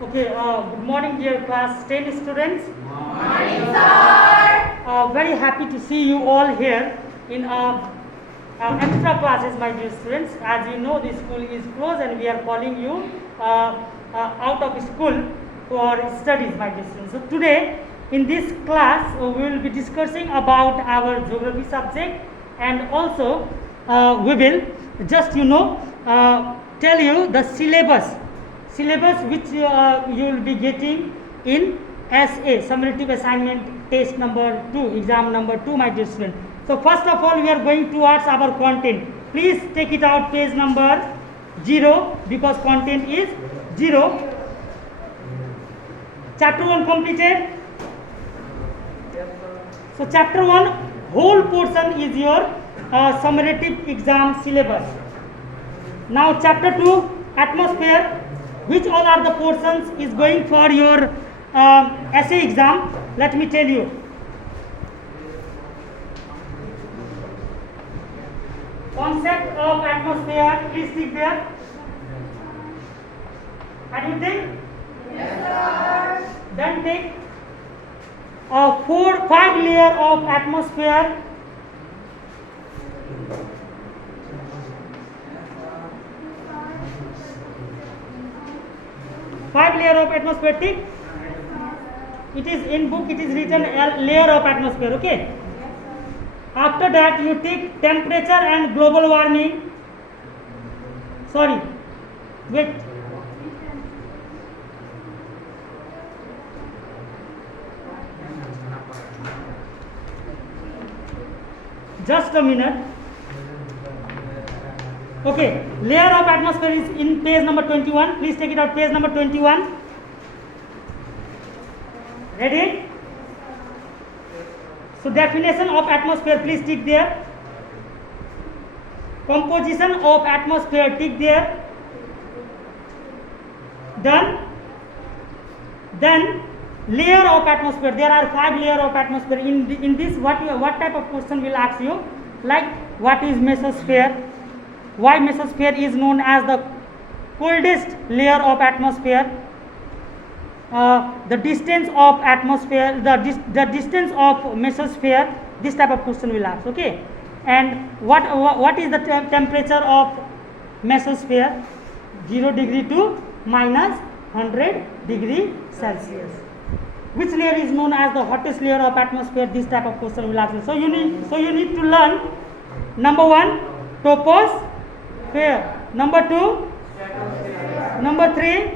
Okay, good morning, dear class 10 students. Morning, sir. Very happy to see you all here in extra classes, my dear students. As you know, the school is closed and we are calling you out of school for studies, my dear students. So today, in this class, we will be discussing about our geography subject, and also we will just tell you the syllabus which you will be getting in SA, summative assignment test number 2, exam number 2, my dear student. So first of all, we are going towards our content. Please take it out, page number 0, because content is 0. Chapter 1 completed. So chapter 1 whole portion is your summative exam syllabus. Now chapter 2 atmosphere, which all are the portions is going for your essay exam. Let me tell you. Concept of atmosphere, please stick there. Anything? Yes, sir. Then take 5 layer of atmosphere. Five layer of atmosphere, tick. It is in book, it is written a layer of atmosphere, okay? After that you take temperature and global warming. Sorry, wait. Just a minute. Okay, layer of atmosphere is in page number 21. Please take it out, page number 21. Ready? So definition of atmosphere, please tick there. Composition of atmosphere, tick there. Done. Then layer of atmosphere. There are 5 layer of atmosphere. In this, what type of question will ask you? Like, what is mesosphere? Why mesosphere is known as the coldest layer of atmosphere? The distance of atmosphere, the distance of mesosphere. This type of question will ask. Okay, and what is the temperature of mesosphere? 0 degree to minus 100 degree Celsius. Which layer is known as the hottest layer of atmosphere? This type of question will ask you. So you need to learn number 1 troposphere. Number 2, number 3,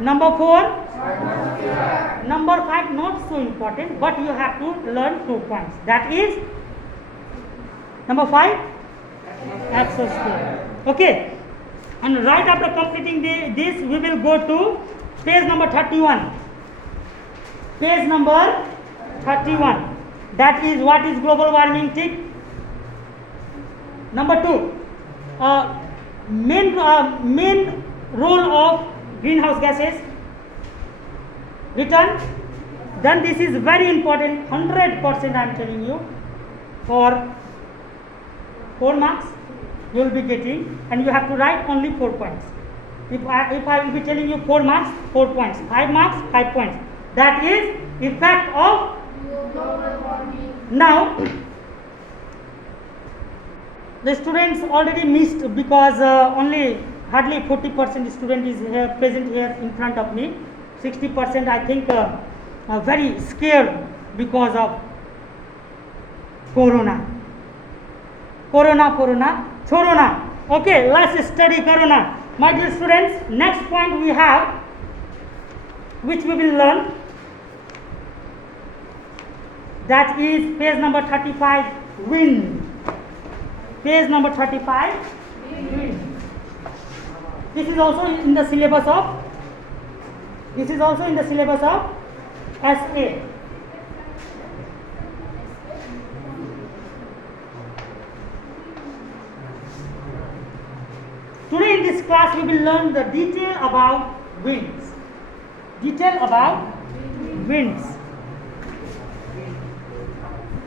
number 4, number 5 not so important, but you have to learn 2 points. That is number 5, exosphere. Okay, and right after completing this, we will go to page number 31. Page number 31. That is what is global warming, tick. Number 2, main role of greenhouse gases, written. Then this is very important, 100% I am telling you, for 4 marks you will be getting, and you have to write only 4 points. If I will be telling you 4 marks, 4 points, 5 marks, 5 points. That is effect of Global warming. now. The students already missed because only hardly 40% student is here, present here in front of me. 60% I think are very scared because of corona. Okay, let's study corona. My dear students, next point we have, which we will learn, that is page number 35, wind. Page number 35, wind. This is also in the syllabus of SA. Today in this class we will learn the detail about winds.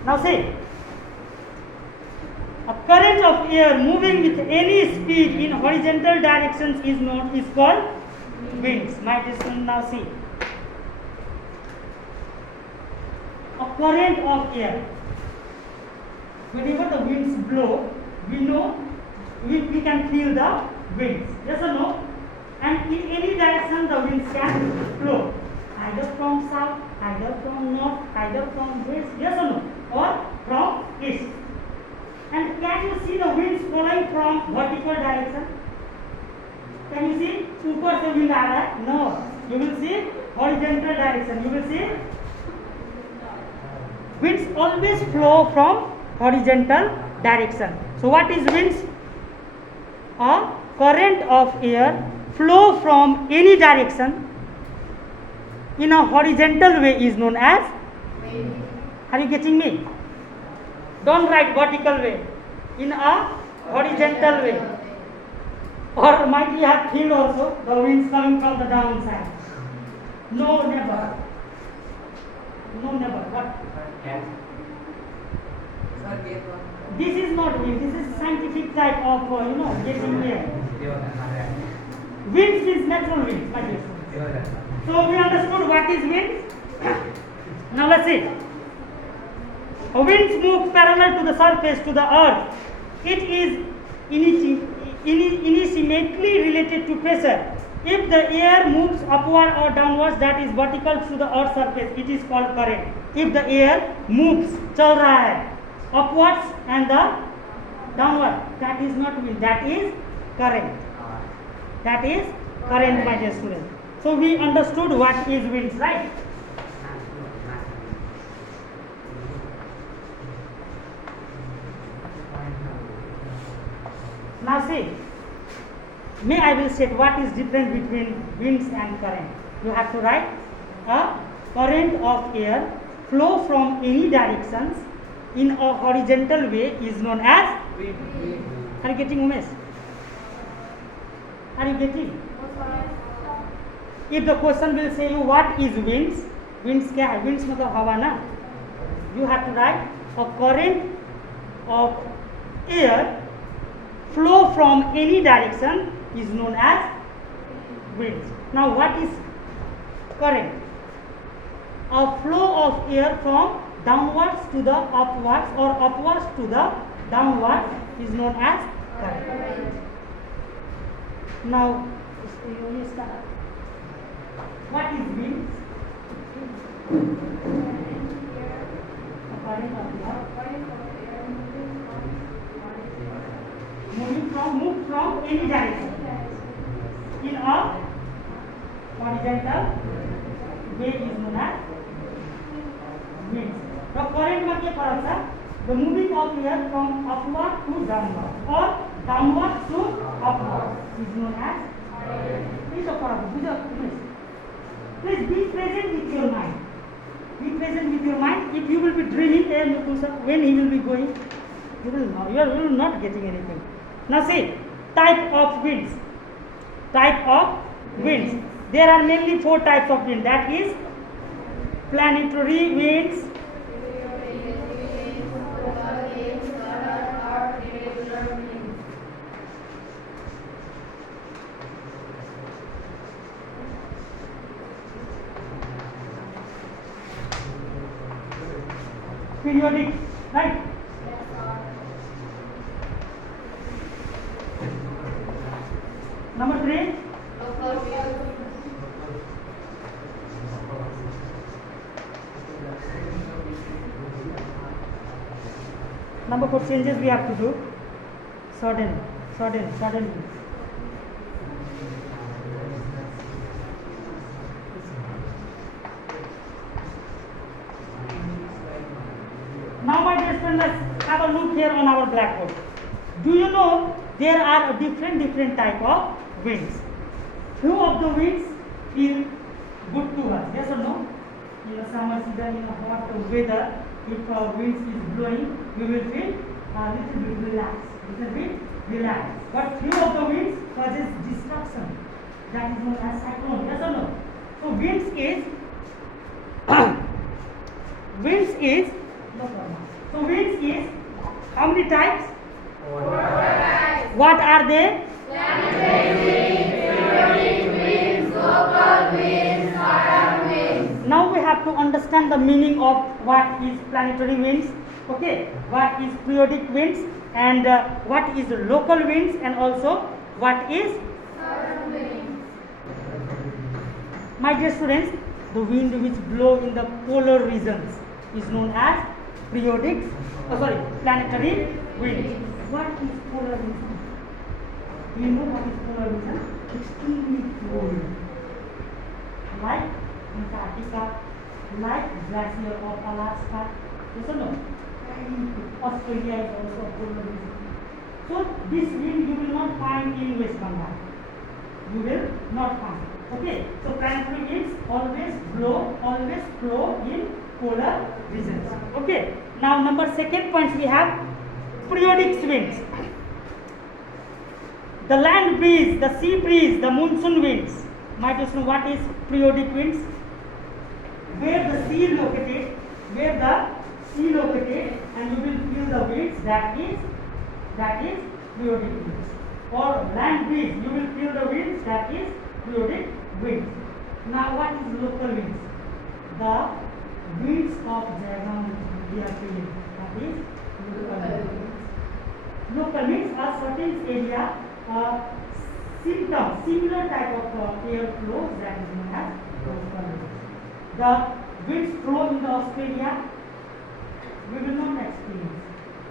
Now see, a current of air moving with any speed in horizontal directions is called winds. My dear student, now see. A current of air. Whenever the winds blow, we know we can feel the winds. Yes or no? And in any direction the winds can flow. Either from south, either from north, either from west. Yes or no? Or from east. And can you see the winds flowing from vertical direction? Can you see? ऊपर से wind आ रहा है? No. You will see horizontal direction. You will see winds always flow from horizontal direction. So what is winds? A current of air flow from any direction in a horizontal way is known as. Are you getting me? Don't write vertical way. In a horizontal way. Or might you have feel also the winds coming from the downside? No, never. No, never. What? This is not wind. This is scientific type of getting air. Winds is natural winds, my dear students. So we understood what is wind. Now let's see. Winds move parallel to the surface to the earth. It is intimately related to pressure. If the air moves upward or downwards, that is vertical to the earth's surface, it is called current. If the air moves, चल रहा है, upwards and the downward, that is not wind, that is current. That is current, my dear students. So we understood what is winds, right? Now see, may I will state what is difference between winds and current. You have to write a current of air flow from any directions in a horizontal way is known as wind. Are you getting, Umesh? Are you getting? If the question will say you what is winds, winds क्या है? Winds मतलब हवा ना. You have to write a current of air flow from any direction is known as winds. Now what is current? A flow of air from downwards to the upwards or upwards to the downwards is known as current. Now you start. What is winds? A current of air move from any direction in a horizontal way is known as winds. The current में क्या फर्क है? The moving of air from upward to downward or downward to upward is known as. Please please be present with your mind. Be present with your mind. If you will be dreaming when he will be going, you will not getting anything. Now see, type of winds. Type of winds. There are mainly 4 types of wind. That is planetary winds, periodic, right? Number 3. Number 4 changes we have to do. Sudden. Now my dear friends, let's have a look here on our blackboard. Do you know there are different type of winds? Few of the winds feel good to us, yes or no? In the summer season, in a hot weather, if winds is blowing, you will feel a little bit relaxed. But few of the winds causes destruction. That is known as cyclone, yes or no? So winds is how many types? 4 types. What are they? Planetary winds, periodic winds, Local winds, southern winds. Now we have to understand the meaning of what is planetary winds, okay, what is periodic winds, and what is local winds, and also what is, Southern winds. my dear students, the wind which blow in the polar regions is known as periodic, planetary winds. What is polar region? Do you know what is polar region? Extremely cold, like Antarctica, like glacier of Alaska. Yes or no? Australia is also a polar region. So this wind you will not find in West Bengal. You will not find. Okay. So planetary winds always flow in polar regions. Okay. Now number second point we have periodic winds. The land breeze, the sea breeze, the monsoon winds. Might you know what is periodic winds? Where the sea located, and you will feel the winds. That is periodic winds. Or land breeze, you will feel the winds. That is periodic winds. Now what is local winds? The winds of Jairam we are feeling. That is local winds. Local winds are certain area. Similar type of air flows that is known as local winds. The winds flow in the Australia we will not experience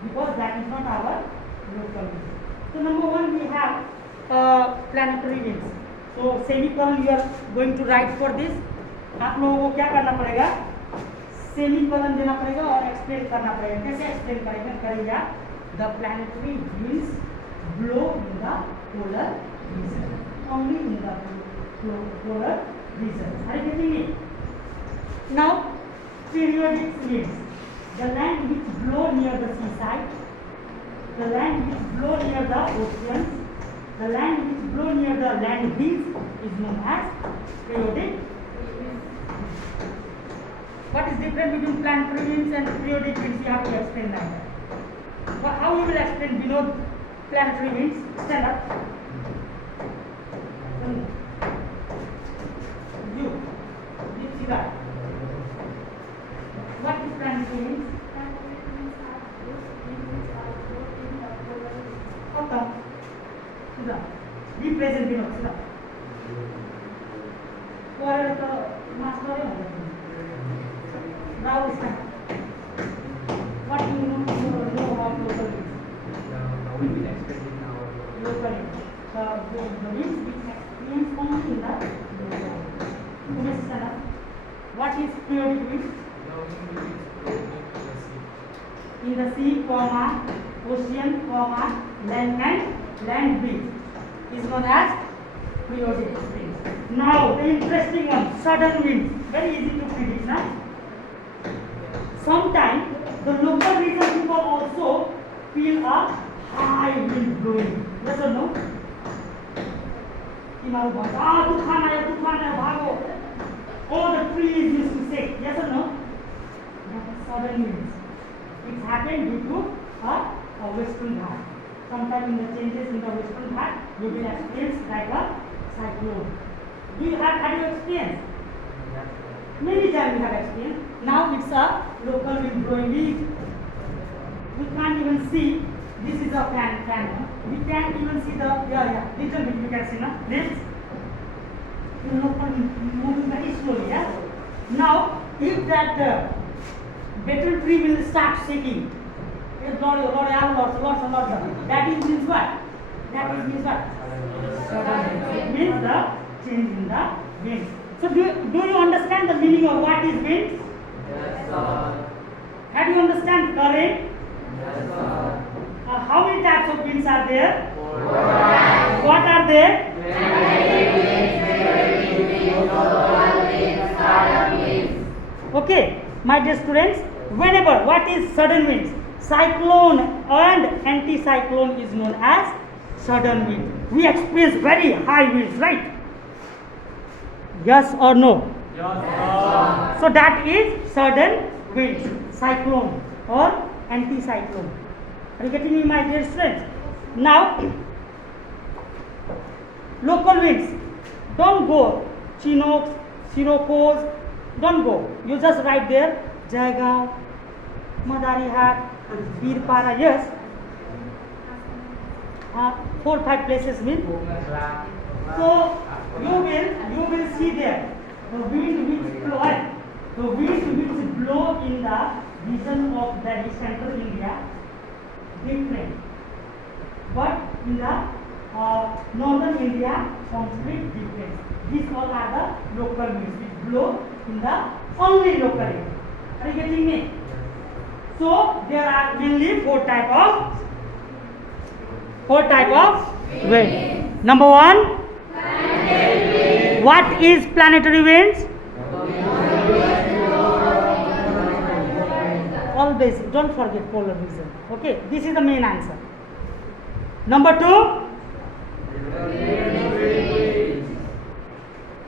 because that is not our local winds. So number one we have planetary winds. So semicolon you are going to write for this. आप लोगों को क्या करना पड़ेगा? Semicolon देना पड़ेगा और explain करना पड़ेगा. कैसे एक्सप्लेन करेंगे? The planetary winds blow in the polar region. Only in the polar region. Are you getting me? Now, periodic winds. The land which blow near the seaside, the land which blow near the oceans, the land which blow near the land breeze is known as periodic. What is difference between planetary winds and periodic winds? You have to explain that. How you will explain below planetary winds? Stand up. You see that. What is planetary winds? How come? Sit down. Be present, Vinod. Sit down. What are the master? Now it's time. What do you know about local winds? Now we will explain in our Local winds. The winds which experience only in the local winds. What is periodic winds? In the sea, ocean, land and land breeze is known as periodic winds. Now the interesting one, sudden winds. Very easy to predict, na? Sometimes the local region people also feel a high wind blowing. Yes or no? तूफान आया भागो. All the trees used to shake. Yes or no? That is sudden winds. It happened due to a western Ghat. Sometimes in the changes in the western Ghat, you will experience like a cyclone. Had you experienced? Many times we have experienced. Now it's a local wind blowing. We can't even see. This is a fan. We can't even see the little bit. You can see now. This local wind moving very slowly. Yeah. Now if that betel tree will start shaking, lots. That means what? It means the change in the wind. So do you understand the meaning of what is wind? Yes, sir. Have you understand current? Yes, sir. How many types of winds are there? 4 What are they? Okay, my dear students, whenever what is sudden winds? Cyclone and anticyclone is known as sudden wind. We experience very high winds, right? Yes or no? Yes, sir. So that is sudden winds, cyclone or anticyclone. Are you getting me, my dear students? Now, local winds. Don't go Chinooks, Sirocco's. Don't go. You just write there Jaigaon, Madarihat, Birpara. Yes. 4-5 places mean. So you will see there the wind which blow in the region of the central India different, but in the northern India complete different. These all are the local winds which blow in the only local area. Are you getting me? So there are mainly four type of wind. Number one. What is planetary winds? Always, don't forget polar region. Okay, this is the main answer. Number two.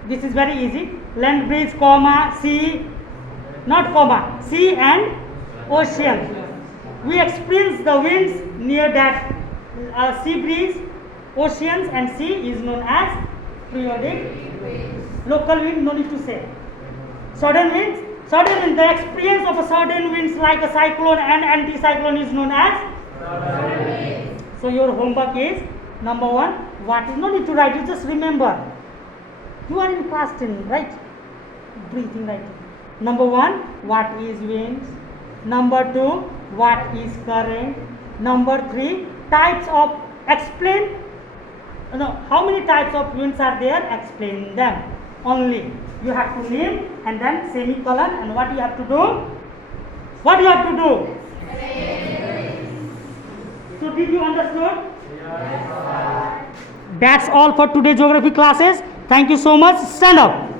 This is very easy. Land breeze, comma, sea, not comma, sea and ocean. We experience the winds near that sea breeze, oceans and sea is known as periodic. Local wind, no need to say. Sudden winds, the experience of a sudden winds like a cyclone and anticyclone is known as. So your homework is number one. What is, no need to write, you just remember. You are in class 10, right? Breathing right. Number one, what is winds? Number two, what is current? Number three, types of, explain. No, how many types of winds are there? Explain them. Only you have to name and then semicolon, and what you have to do? What you have to do? So did you understood? That's all for today's geography classes. Thank you so much. Stand up.